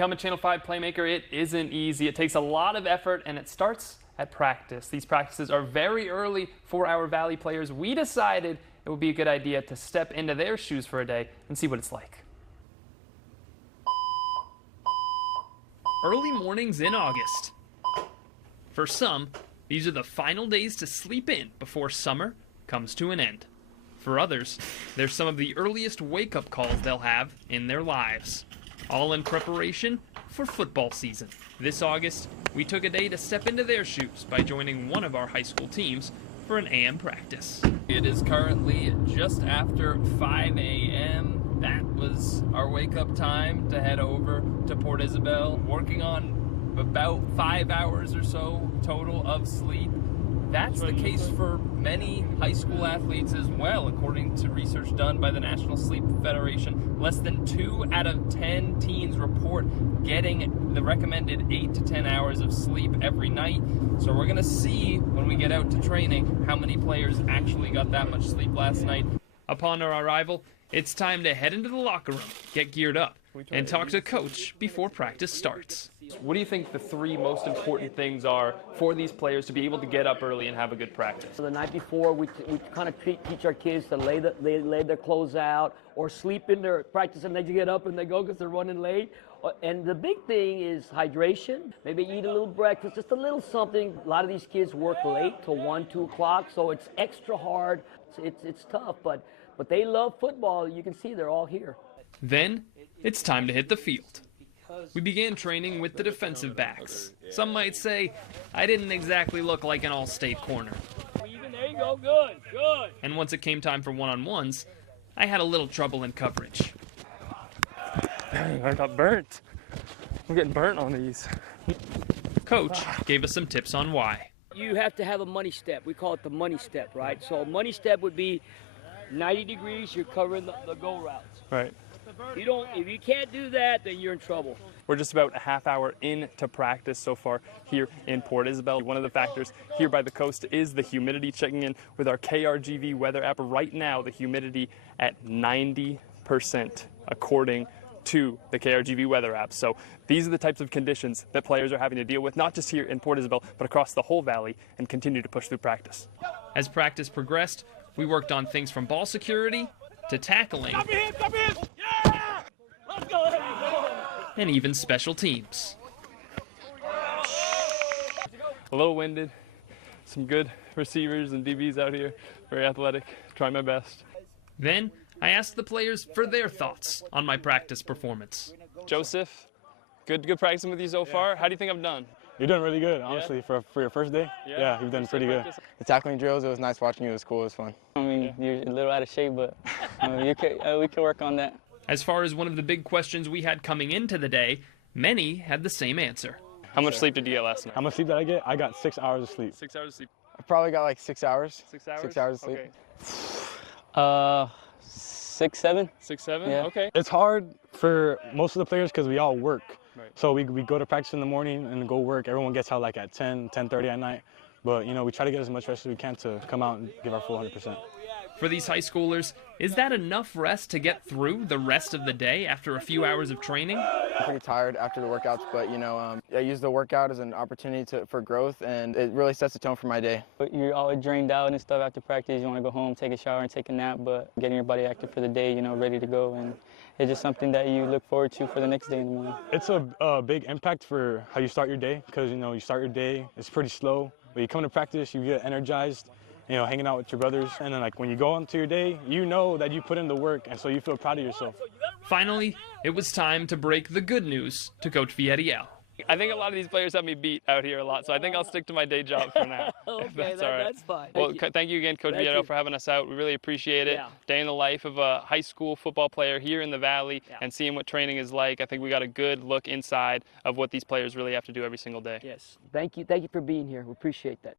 become a Channel 5 playmaker, it isn't easy. It takes a lot of effort, and it starts at practice. These practices are very early for our Valley players. We decided it would be a good idea to step into their shoes for a day and see what it's like. Early mornings in August. For some, these are the final days to sleep in before summer comes to an end. For others, they're some of the earliest wake-up calls they'll have in their lives. All in preparation for football season. This August, we took a day to step into their shoes by joining one of our high school teams for an AM practice. It is currently just after 5 a.m. That was our wake-up time to head over to Port Isabel, working on about 5 hours or so total of sleep. That's the case for many high school athletes as well, according to research done by the National Sleep Federation. Less than 2 out of 10 teens report getting the recommended 8 to 10 hours of sleep every night. So we're going to see when we get out to training how many players actually got that much sleep last night. Upon our arrival, it's time to head into the locker room, get geared up, and talk to Coach before practice starts. What do you think the 3 most important things are for these players to be able to get up early and have a good practice? So the night before, we kind of teach our kids to lay their clothes out or sleep in their practice, and then you get up and they go because they're running late. And the big thing is hydration. Maybe eat a little breakfast, just a little something. A lot of these kids work late till 1, 2 o'clock, so it's extra hard. It's tough, but they love football. You can see they're all here. Then it's time to hit the field. We began training with the defensive backs. Some might say I didn't exactly look like an all-state corner. There you go, good. And once it came time for one-on-ones, I had a little trouble in coverage. Dang, I got burnt. I'm getting burnt on these. Coach gave us some tips on why. You have to have a money step. We call it the money step, right? So a money step would be 90 degrees, you're covering the go routes. Right. If you can't do that, then you're in trouble. We're just about a half hour into practice so far here in Port Isabel. One of the factors here by the coast is the humidity. Checking in with our KRGV weather app right now, the humidity at 90% according to the KRGV weather app. So these are the types of conditions that players are having to deal with, not just here in Port Isabel, but across the whole valley, and continue to push through practice. As practice progressed, we worked on things from ball security to tackling. Stop it. Yeah! Let's go. And even special teams. A little winded, some good receivers and DBs out here, very athletic, try my best. Then I asked the players for their thoughts on my practice performance. Joseph, good practicing with you so far. How do you think I've done? You're doing really good, honestly, for your first day. Yeah, you've done pretty good. The tackling drills, it was nice watching you. It was cool. It was fun. I mean, you're a little out of shape, but we can work on that. As far as one of the big questions we had coming into the day, many had the same answer. How much sleep did you get last night? How much sleep did I get? I got 6 hours of sleep. 6 hours of sleep. I probably got like 6 hours. 6 hours? 6 hours of sleep. Okay. 6, 7. 6, 7? Yeah. Okay. It's hard for most of the players because we all work. Right. So we go to practice in the morning and go work. Everyone gets out like at 10:30 at night. But, we try to get as much rest as we can to come out and give our full 100%. For these high schoolers, is that enough rest to get through the rest of the day after a few hours of training? I'm pretty tired after the workouts, but, I use the workout as an opportunity for growth, and it really sets the tone for my day. But you're always drained out and stuff after practice. You want to go home, take a shower, and take a nap, but getting your body active for the day, ready to go. And it's just something that you look forward to for the next day in the morning. It's a big impact for how you start your day because, you start your day, it's pretty slow. But you come to practice, you get energized, hanging out with your brothers. And then, when you go into your day, you know that you put in the work, and so you feel proud of yourself. Finally, it was time to break the good news to Coach Vietiel. I think a lot of these players have me beat out here a lot, so I think I'll stick to my day job for now. Okay, that's all right. That's fine. Well, thank you again, Coach Vietiel, for having us out. We really appreciate it. Yeah. Day in the life of a high school football player here in the Valley and seeing what training is like. I think we got a good look inside of what these players really have to do every single day. Yes. Thank you for being here. We appreciate that.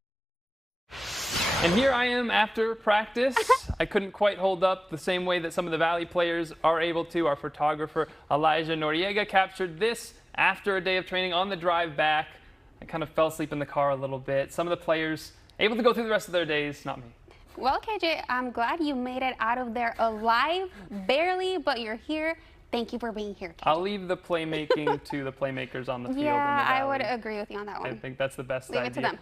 And here I am after practice. I couldn't quite hold up the same way that some of the Valley players are able to. Our photographer, Elijah Noriega, captured this after a day of training on the drive back. I kind of fell asleep in the car a little bit. Some of the players able to go through the rest of their days, not me. Well, KJ, I'm glad you made it out of there alive, barely, but you're here. Thank you for being here, KJ. I'll leave the playmaking to the playmakers on the field. Yeah, in the I would Valley. agree with you on that I one. think that's the best Leave idea. it to them.